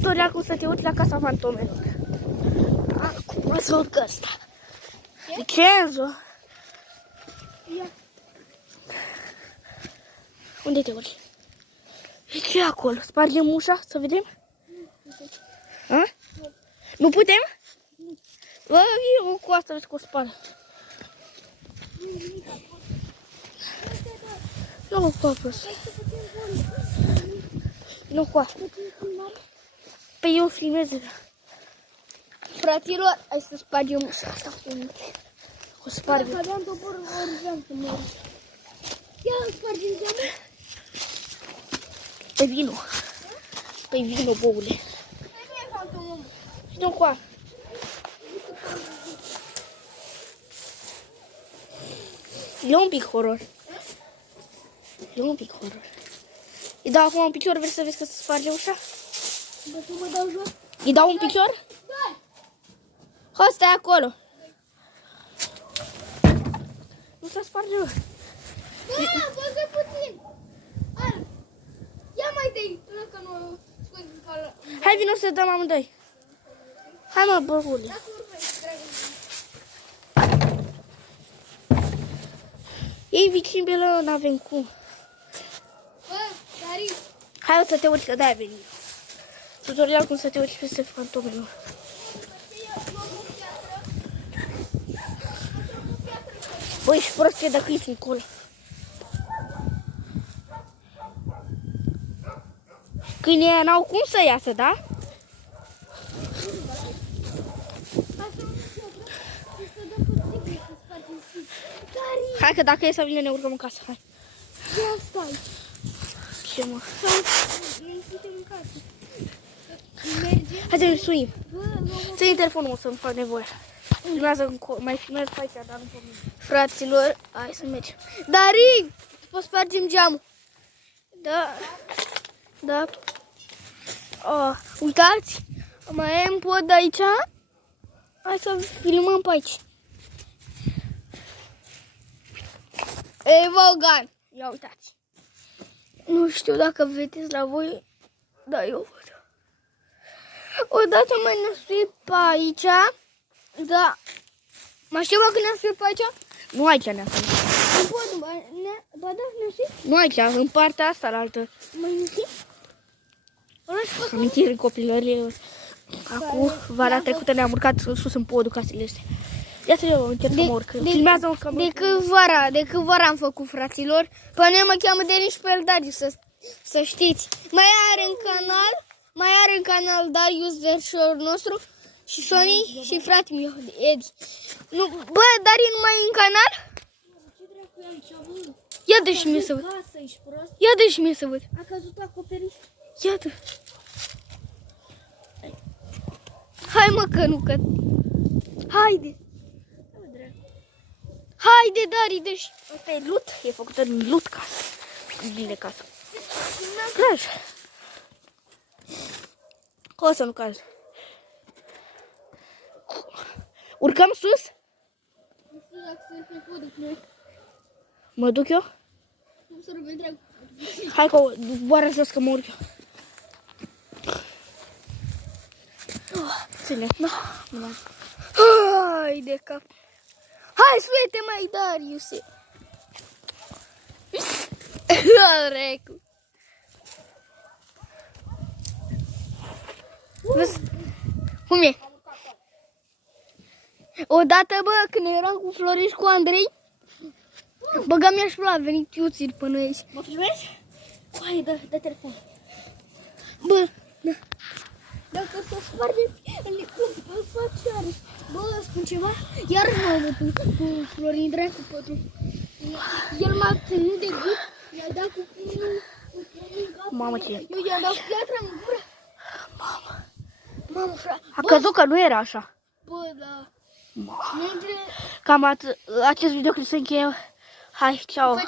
tutorial cum să te uiți la Casa Fantomelor. Acum să văd că ăsta. Vincenzo. Unde te urci? Ce e acolo? Spargem ușa să vedem? A? Nu putem? Bă, eu cu asta vezi că o sparg. Nu cu apă. Nu cu asta. Păi eu filmez. Fraților, hai să spargem ușa asta cu mine. O spargem. Dacă aveam toporul, vreau să mor. Ia spargem geamul. Păi vino. Păi vino, boule. Păi nu e fantomul. Nu cu asta. E un pic horror. E un pic horror. Îi dau acum un picior, vrei să vezi că se sparge ușa? Bă, să mă dau jos? Îi dau un picior? Da! Hai, stai acolo. Nu se sparge, bă. Da, băgă puțin. Ala. Ia mai dă-i, până că nu scoți din cală. Hai, vino să dăm amândoi. Hai, mă, băgule. Lasă urmări, dragă. Ei vicimbelă, n-avem cum. Bă, Dari. Hai, o să te urci, că de-aia veni. Tutorial cum să te urci peste fantomelor. Băi, ești prost, e dacă ești încolo. Câinii aia n-au cum să iasă, da? Hai că dacă e să vină ne urcăm în casă, hai. Ia stai. Ce mă? Noi suntem în casă. Mergem. Hai să ne suim. Bă, luăm o... Ține telefonul, o să-mi fac nevoie. Filmează, mai filmez pe aici, dar nu pe mine. Fraților, hai să mergem. Dari, poți spargem geamul. Da. Da. Oh, uitați, mai am pod de aici. Hai să filmăm pe aici. Evogan. Ia uitați. Nu știu dacă vedeți la voi, dar eu văd. Odată mai năsuit pe aici. Da. Mai știu că ne-a pe aici? Nu aici ne-a năsuit. Nu pot, bă, da, năsuit? Nu aici, în partea asta la altă. Mai năsuit? Amintiri copilărie. Acum, vara trecută ne-am urcat sus în podul casele astea. Ia să eu încerc să mă urc. Filmează-mă că De cât vara am făcut, fraților. Până mă cheamă Denis Peldariu, să știți. Mai are în canal Darius versiunul nostru și Sony și fratele meu, Edi. Nu, bă, Dari nu mai e în canal? Ce dracu e aici, bă? Ia dă și mie să văd. Casă, ești prost? Ia dă și mie să văd. A căzut acoperiș. Ia dă. Hai mă că nu că. Haide. Haide, Dari, deci asta e lut, e făcută din lut casă. Bine casă. Clar. O să nu cazi. Urcăm sus? Nu știu dacă să pe podul noi. Mă duc eu? Cum să rugăm drag. Hai că boară jos că mă urc eu. Ține. Da. Hai de cap. Hai, suite mai, Dariuse. Recu. Cum e? Odată, bă, când eram cu Florin și cu Andrei, băga mi-aș lua, a venit Iuțir până aici. Mă filmezi? Hai, dă telefon. Bă, da. Dacă se sparge în păcioare. Bă, spun ceva? Iar m-am cu Florin Dracu Pătru. El m-a ținut de gât, i-a dat cu pumnul în cap. Mamă, ce e? Eu i-am dat cu piatra în gură. Mamă, frate. A căzut că nu era așa. Bă, da. Cam acest videoclip se încheie. Hai, ceau.